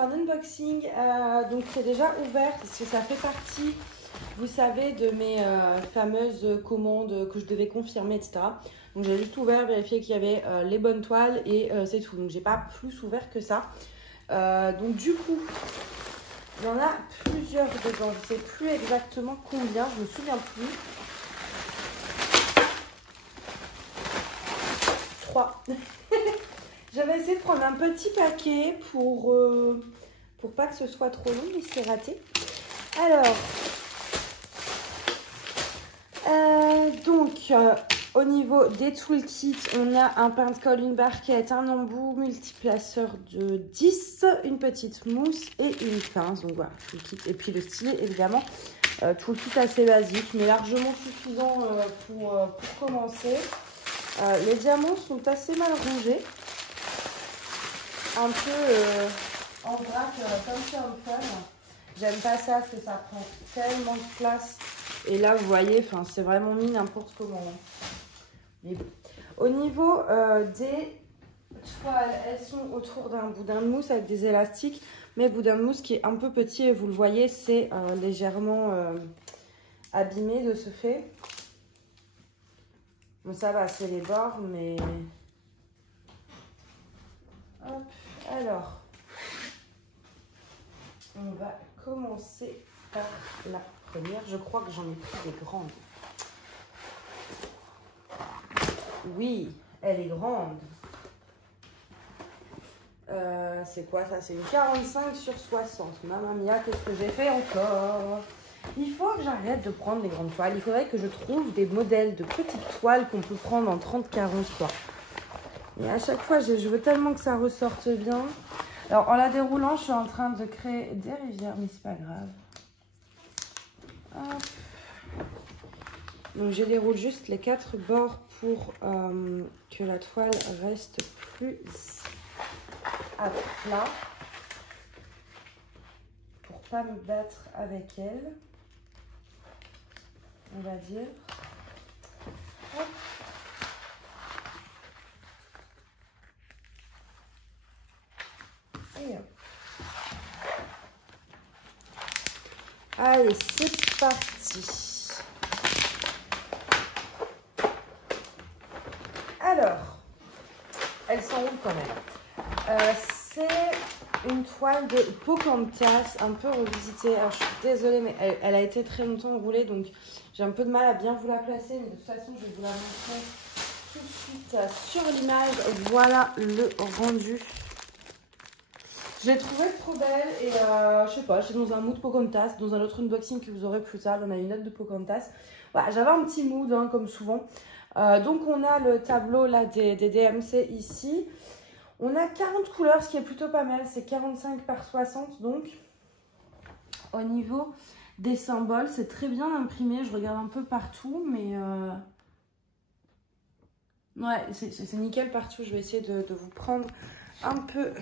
un unboxing donc qui est déjà ouvert parce que ça fait partie, vous savez, de mes fameuses commandes que je devais confirmer, etc. Donc j'ai juste ouvert, vérifié qu'il y avait les bonnes toiles et c'est tout. Donc j'ai pas plus ouvert que ça. Donc du coup, il y en a plusieurs dedans. Je sais plus exactement combien, je me souviens plus. 3. J'avais essayé de prendre un petit paquet pour pas que ce soit trop long, mais c'est raté. Alors, au niveau des toolkits, on a un paint de colle, une barquette, un embout, multiplaceur de 10, une petite mousse et une pince. Donc voilà, toolkit. Et puis le stylet, évidemment, toolkit assez basique, mais largement suffisant pour commencer. Les diamants sont assez mal rangés. Un peu en vrac, comme c'est un fun. J'aime pas ça parce que ça prend tellement de place. Et là, vous voyez, c'est vraiment mis n'importe comment. Mais bon. Au niveau des toiles, elles sont autour d'un boudin de mousse avec des élastiques. Mais boudin de mousse qui est un peu petit, et vous le voyez, c'est légèrement abîmé de ce fait. Bon, ça va, c'est les bords, mais... Hop, alors, on va commencer par la première. Je crois que j'en ai pris des grandes. Oui, elle est grande. C'est quoi ça? C'est une 45 sur 60. Mamma mia, qu'est-ce que j'ai fait encore? Il faut que j'arrête de prendre les grandes toiles. Il faudrait que je trouve des modèles de petites toiles qu'on peut prendre en 30-40 quoi. Et à chaque fois, je veux tellement que ça ressorte bien. Alors, en la déroulant, je suis en train de créer des rivières, mais c'est pas grave. Hop. Donc, je déroule juste les 4 bords pour que la toile reste plus à plat. Pour pas me battre avec elle, on va dire. Hop. Et hop. Allez, c'est parti. Alors, elle s'enroule quand même. C'est une toile de Pocahontas, un peu revisitée. Alors, je suis désolée, mais elle a été très longtemps roulée, donc j'ai un peu de mal à bien vous la placer. Mais de toute façon, je vais vous la montrer tout de suite sur l'image. Voilà le rendu. Je l'ai trouvée trop belle et je sais pas, j'étais dans un mood Pocahontas, dans un autre unboxing que vous aurez plus tard, on a une autre de Pocahontas. Voilà, j'avais un petit mood hein, comme souvent. Donc on a le tableau là des DMC ici. On a 40 couleurs, ce qui est plutôt pas mal, c'est 45 par 60 donc. Au niveau des symboles, c'est très bien imprimé, je regarde un peu partout, mais ouais, c'est nickel partout. Je vais essayer de vous prendre un peu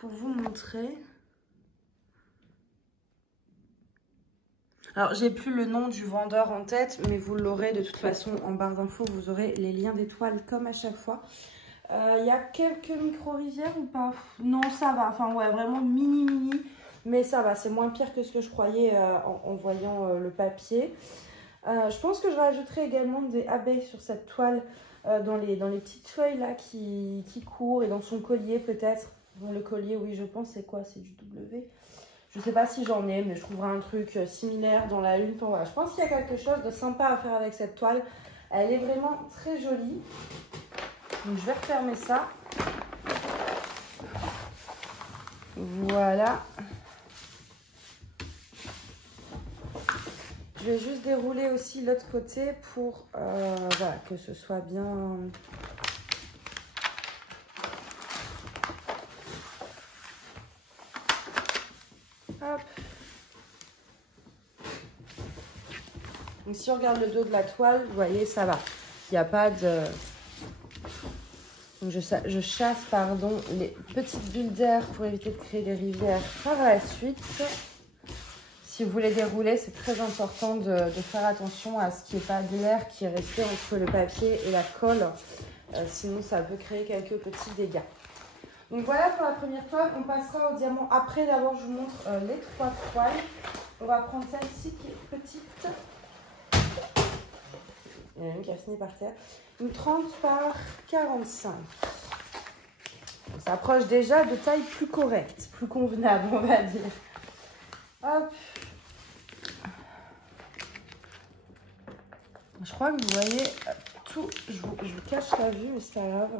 pour vous montrer. Alors, j'ai plus le nom du vendeur en tête, mais vous l'aurez de toute façon en barre d'infos. Vous aurez les liens d'étoiles comme à chaque fois. Il y a quelques micro-rivières ou pas? Non, ça va. Enfin, ouais, vraiment mini. Mais ça va, c'est moins pire que ce que je croyais en voyant le papier. Je pense que je rajouterai également des abeilles sur cette toile dans les petites feuilles là qui courent et dans son collier peut-être. Le collier, oui, je pense, c'est quoi? C'est du W. Je sais pas si j'en ai, mais je trouverai un truc similaire dans la lune. Enfin, voilà. Je pense qu'il y a quelque chose de sympa à faire avec cette toile. Elle est vraiment très jolie. Donc, je vais refermer ça. Voilà. Je vais juste dérouler aussi l'autre côté pour voilà, que ce soit bien... Hop. Donc si on regarde le dos de la toile, vous voyez, ça va. Il n'y a pas de... Donc je chasse pardon, les petites bulles d'air pour éviter de créer des rivières par la suite. Si vous voulez dérouler, c'est très important de faire attention à ce qu'il n'y ait pas de l'air qui est resté entre le papier et la colle. Sinon, ça peut créer quelques petits dégâts. Donc voilà pour la première toile. On passera au diamant après. D'abord, je vous montre les 3 toiles. On va prendre celle-ci qui est petite. Il y en a une qui a fini par terre. Une 30 par 45. On s'approche déjà de taille plus correcte, plus convenable, on va dire. Hop. Je crois que vous voyez tout. Je vous cache la vue, mais c'est pas grave.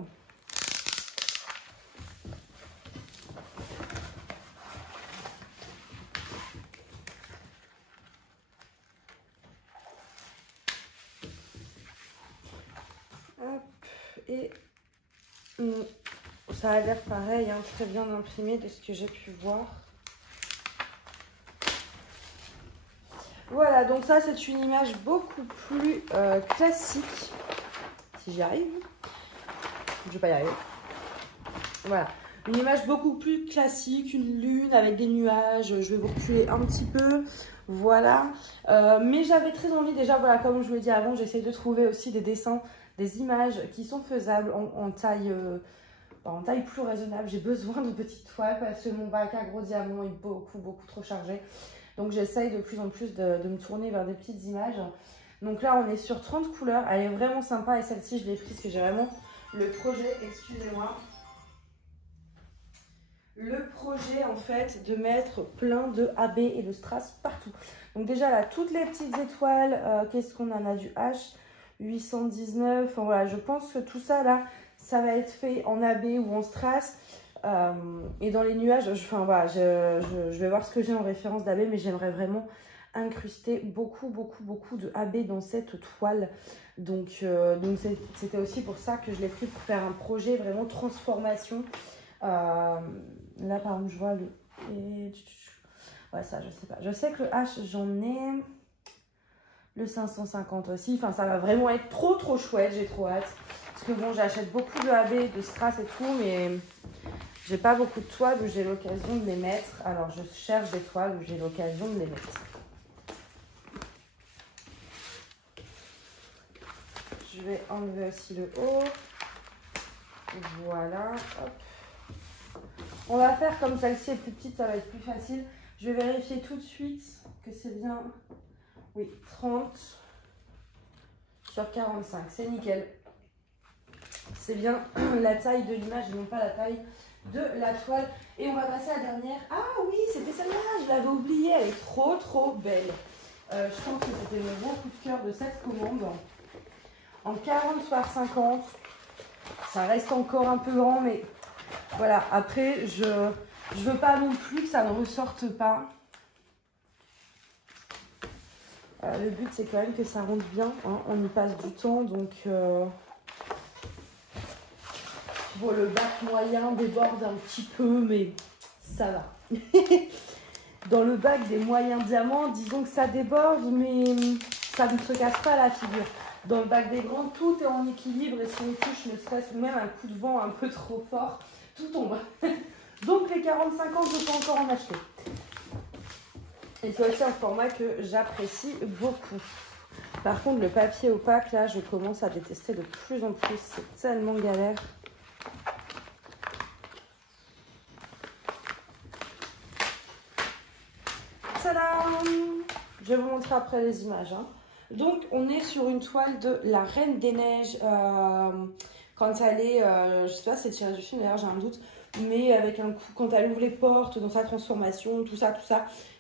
Hop. Et ça a l'air pareil, hein, très bien imprimé de ce que j'ai pu voir. Voilà, donc ça c'est une image beaucoup plus classique. Si j'y arrive. Je vais pas y arriver. Voilà, une image beaucoup plus classique, une lune avec des nuages. Je vais vous reculer un petit peu. Voilà, mais j'avais très envie déjà, voilà, comme je vous l'ai dit avant, j'essaie de trouver aussi des dessins, des images qui sont faisables en taille plus raisonnable. J'ai besoin de petites toiles parce que mon bac à gros diamants est beaucoup trop chargé. Donc j'essaye de plus en plus de me tourner vers des petites images. Donc là on est sur 30 couleurs, elle est vraiment sympa et celle-ci je l'ai prise parce que j'ai vraiment le projet, excusez-moi, le projet en fait de mettre plein de AB et de strass partout. Donc déjà là toutes les petites étoiles, qu'est-ce qu'on en a du H 819, enfin voilà, je pense que tout ça là ça va être fait en AB ou en strass. Et dans les nuages, enfin voilà, je vais voir ce que j'ai en référence d'AB, mais j'aimerais vraiment incruster beaucoup de AB dans cette toile. Donc c'était aussi pour ça que je l'ai pris, pour faire un projet vraiment transformation. Là par exemple je vois le... Ouais, ça je sais pas. Je sais que le H j'en ai... Le 550 aussi. Enfin ça va vraiment être trop chouette, j'ai trop hâte. Parce que bon, j'achète beaucoup de AB, de strass et tout, mais j'ai pas beaucoup de toiles où j'ai l'occasion de les mettre. Alors, je cherche des toiles où j'ai l'occasion de les mettre. Je vais enlever aussi le haut. Voilà. Hop. On va faire comme celle-ci est plus petite, ça va être plus facile. Je vais vérifier tout de suite que c'est bien. Oui, 30 sur 45. C'est nickel. C'est bien la taille de l'image et non pas la taille de la toile. Et on va passer à la dernière. Ah oui, c'était celle-là, je l'avais oubliée. Elle est trop belle. Je pense que c'était mon gros coup de cœur de cette commande. En 40 sur 50. Ça reste encore un peu grand, mais voilà. Après, je veux pas non plus que ça ne ressorte pas. Le but, c'est quand même que ça rentre bien. Hein. On y passe du temps, donc... Bon, le bac moyen déborde un petit peu, mais ça va. Dans le bac des moyens diamants, disons que ça déborde, mais ça ne se casse pas la figure. Dans le bac des grands, tout est en équilibre et si on touche ne serait-ce même un coup de vent un peu trop fort, tout tombe. Donc les 45 ans, je peux encore en acheter. Et c'est aussi un format que j'apprécie beaucoup. Par contre, le papier opaque, là, je commence à détester de plus en plus. C'est tellement galère. Je vais vous montrer après les images. Hein. Donc, on est sur une toile de la Reine des Neiges. Quand elle est, je sais pas si c'est tiré du film, d'ailleurs, j'ai un doute. Mais avec un coup, quand elle ouvre les portes, dans sa transformation, tout ça.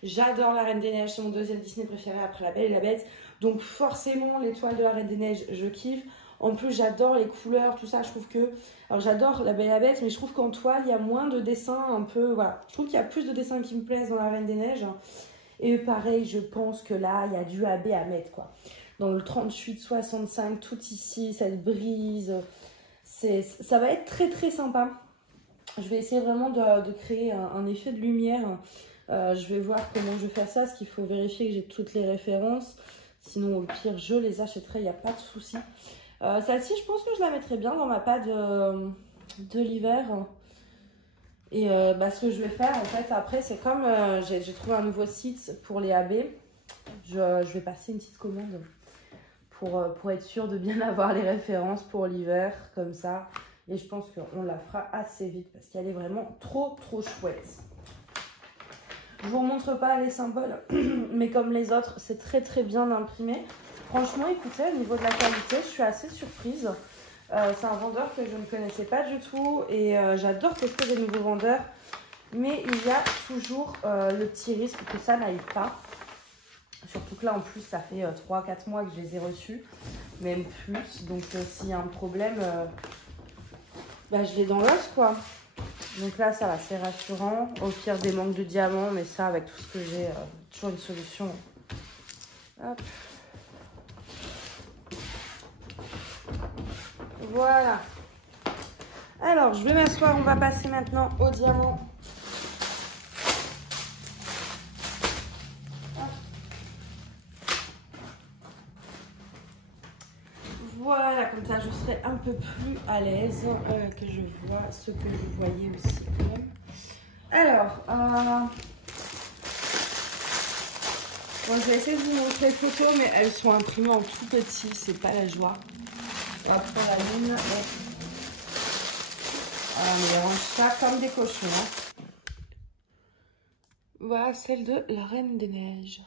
J'adore la Reine des Neiges. C'est mon deuxième Disney préféré après La Belle et la Bête. Donc, forcément, les toiles de la Reine des Neiges, je kiffe. En plus, j'adore les couleurs, tout ça. Je trouve que... Alors, j'adore La Belle et la Bête, mais je trouve qu'en toile, il y a moins de dessins un peu... Voilà. Je trouve qu'il y a plus de dessins qui me plaisent dans la Reine des Neiges. Et pareil, je pense que là, il y a du AB à mettre, quoi. Dans le 38-65, tout ici, cette brise. Ça va être très sympa. Je vais essayer vraiment de créer un effet de lumière. Je vais voir comment je vais faire ça, parce qu'il faut vérifier que j'ai toutes les références. Sinon, au pire, je les achèterai, il n'y a pas de souci. Celle-ci, je pense que je la mettrai bien dans ma pâte de l'hiver. Et ce que je vais faire, en fait, après, c'est comme j'ai trouvé un nouveau site pour les AB. Je vais passer une petite commande pour être sûre de bien avoir les références pour l'hiver. Comme ça, Et je pense qu'on la fera assez vite parce qu'elle est vraiment trop chouette. Je vous remontre pas les symboles, mais comme les autres, c'est très bien imprimé. Franchement, écoutez, au niveau de la qualité, je suis assez surprise. C'est un vendeur que je ne connaissais pas du tout et j'adore tester des nouveaux vendeurs. Mais il y a toujours le petit risque que ça n'aille pas. Surtout que là, en plus, ça fait 3-4 mois que je les ai reçus, même plus. Donc, s'il y a un problème, bah, je l'ai dans l'os, quoi. Donc là, ça va, c'est rassurant. Au pire, des manques de diamants, mais ça, avec tout ce que j'ai, toujours une solution. Hop. Voilà. Alors, je vais m'asseoir. On va passer maintenant au diamant. Voilà, comme ça, je serai un peu plus à l'aise, que je vois ce que je voyais aussi quand même. Alors, bon, je vais essayer de vous montrer les photos, mais elles sont imprimées en tout petit, c'est pas la joie. On va prendre la ligne. On les range ça comme des cochons. Hein. Voilà celle de la Reine des Neiges.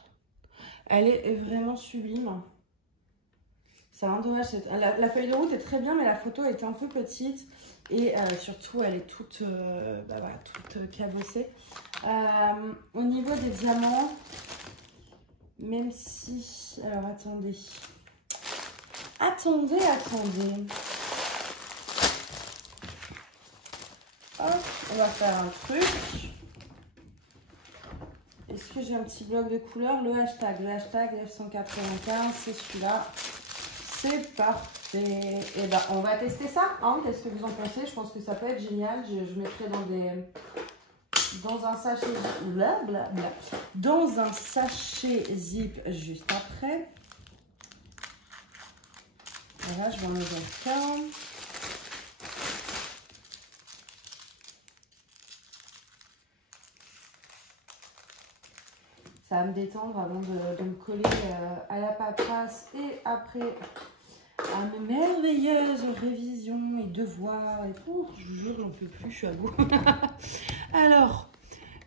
Elle est vraiment sublime. C'est un dommage. La feuille de route est très bien, mais la photo est un peu petite. Et surtout, elle est toute, bah voilà, toute cabossée. Au niveau des diamants, même si... Alors, attendez. Attendez. Hop, on va faire un truc. Est-ce que j'ai un petit bloc de couleurs? Le hashtag 995, c'est celui-là. C'est parfait. Et ben, on va tester ça. Hein. Qu'est-ce que vous en pensez? Je pense que ça peut être génial. Je mettrai dans un sachet dans un sachet zip juste après. Voilà, je vais en mettre un. Ça va me détendre avant de me coller à la paperasse et après à mes merveilleuses révisions et devoirs et tout. Je vous jure, j'en peux plus, je suis à bout. Alors,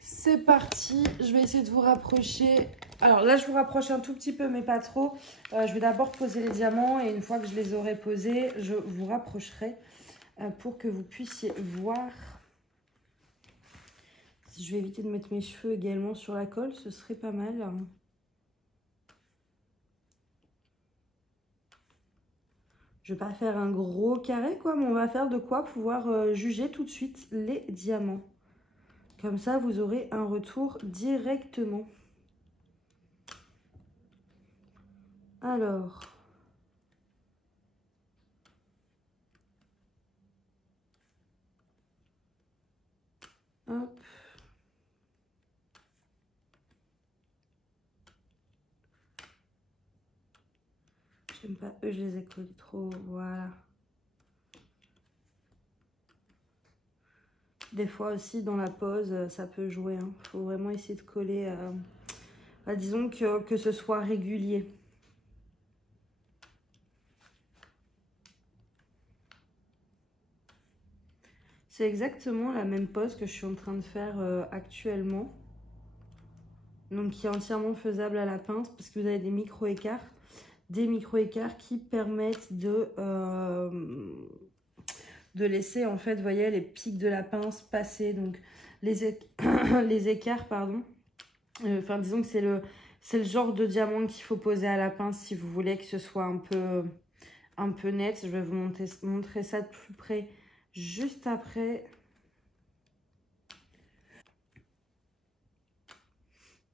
c'est parti. Je vais essayer de vous rapprocher. Alors là, je vous rapproche un tout petit peu, mais pas trop. Je vais d'abord poser les diamants et une fois que je les aurai posés, je vous rapprocherai pour que vous puissiez voir. Je vais éviter de mettre mes cheveux également sur la colle, ce serait pas mal. Je vais pas faire un gros carré, quoi, mais on va faire de quoi pouvoir juger tout de suite les diamants. Comme ça, vous aurez un retour directement. Alors... Hop. J'aime pas, eux, je les ai collés trop, voilà. Des fois aussi, dans la pose, ça peut jouer. Hein. Faut vraiment essayer de coller, disons que ce soit régulier. C'est exactement la même pose que je suis en train de faire actuellement. Donc, qui est entièrement faisable à la pince parce que vous avez des micro-écarts. Des micro-écarts qui permettent de laisser, en fait, vous voyez, les pics de la pince passer. Donc, les écarts, pardon. Enfin, disons que c'est le genre de diamant qu'il faut poser à la pince si vous voulez que ce soit un peu net. Je vais vous montrer ça de plus près juste après.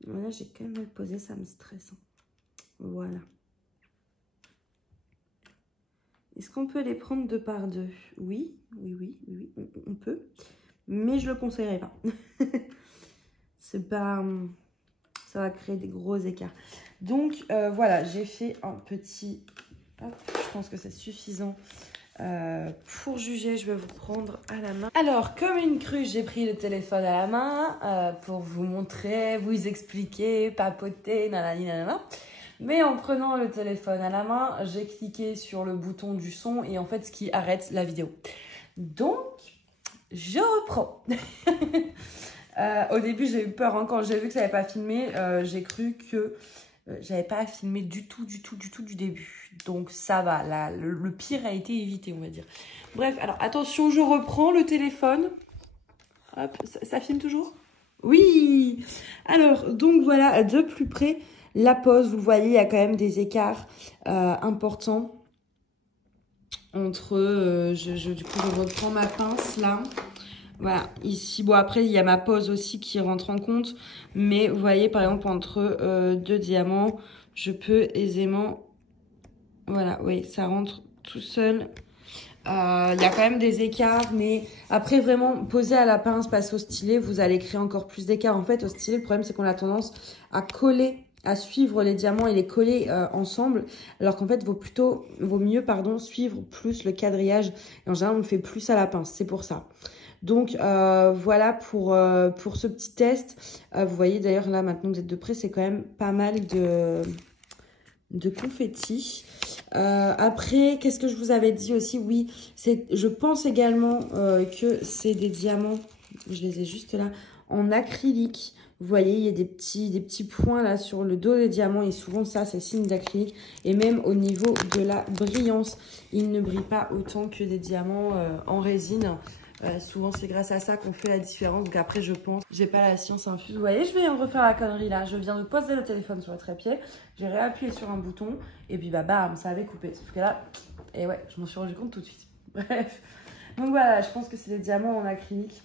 Voilà, j'ai quand même mal posé, ça me stresse. Hein. Voilà. Est-ce qu'on peut les prendre deux par deux? Oui, on peut. Mais je le conseillerais pas. C'est pas... Ça va créer des gros écarts. Donc, voilà, j'ai fait un petit... Hop, je pense que c'est suffisant pour juger. Je vais vous prendre à la main. Alors, comme une cruche, j'ai pris le téléphone à la main pour vous montrer, vous expliquer, papoter, nanani, nanana. Mais en prenant le téléphone à la main, j'ai cliqué sur le bouton du son et en fait, ce qui arrête la vidéo. Donc, je reprends. Au début, j'ai eu peur, hein, quand j'ai vu que ça n'avait pas filmé, j'ai cru que j'avais pas filmé du tout du début. Donc ça va, là, le pire a été évité, on va dire. Bref, alors attention, je reprends le téléphone. Hop, ça filme toujours? Oui. Alors, donc voilà, de plus près, la pose, vous le voyez, il y a quand même des écarts importants entre... du coup, je reprends ma pince là. Voilà, ici, bon après il y a ma pose aussi qui rentre en compte, mais vous voyez par exemple entre deux diamants, je peux aisément, voilà, oui, ça rentre tout seul. Il y a quand même des écarts, mais après vraiment poser à la pince, passer au stylet, vous allez créer encore plus d'écarts. En fait, au stylet, le problème c'est qu'on a tendance à coller, à suivre les diamants et les coller ensemble, alors qu'en fait, vaut mieux suivre plus le quadrillage. Et en général, on le fait plus à la pince, c'est pour ça. Donc voilà pour ce petit test. Vous voyez d'ailleurs là maintenant vous êtes de près, c'est quand même pas mal de confettis. Après, qu'est-ce que je vous avais dit aussi? Oui, je pense également que c'est des diamants, je les ai juste là, en acrylique. Vous voyez, il y a des petits points là sur le dos des diamants et souvent ça, c'est signe d'acrylique. Et même au niveau de la brillance, ils ne brillent pas autant que des diamants en résine. Souvent, c'est grâce à ça qu'on fait la différence. Donc après, je pense, j'ai pas la science infuse. Vous voyez, je vais refaire la connerie là. Je viens de poser le téléphone sur le trépied. J'ai réappuyé sur un bouton. Et puis, bah, bam, ça avait coupé. Sauf que là, et ouais, je m'en suis rendu compte tout de suite. Bref. Donc voilà, je pense que c'est des diamants en acrylique.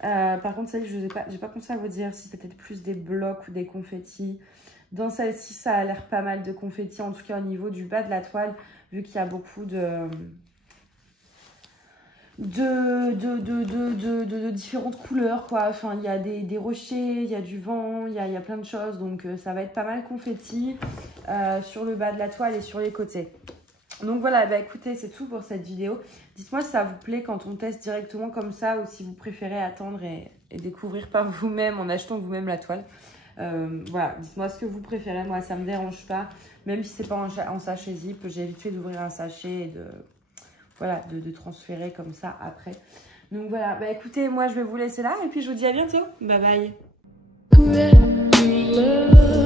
Par contre, celle-ci, j'ai pas pensé à vous dire si c'était plus des blocs ou des confettis. Dans celle-ci, ça a l'air pas mal de confettis. En tout cas, au niveau du bas de la toile, vu qu'il y a beaucoup de différentes couleurs, quoi. Enfin, il y a des rochers, il y a du vent, il y a plein de choses. Donc, ça va être pas mal confetti sur le bas de la toile et sur les côtés. Donc, voilà, bah, écoutez, c'est tout pour cette vidéo. Dites-moi si ça vous plaît quand on teste directement comme ça ou si vous préférez attendre et découvrir par vous-même en achetant vous-même la toile. Voilà, dites-moi ce que vous préférez. Moi, ça me dérange pas. Même si c'est pas en sachet zip, j'ai évité d'ouvrir un sachet et de transférer comme ça après. Donc voilà, bah écoutez, moi je vais vous laisser là et puis je vous dis à bientôt. Bye bye.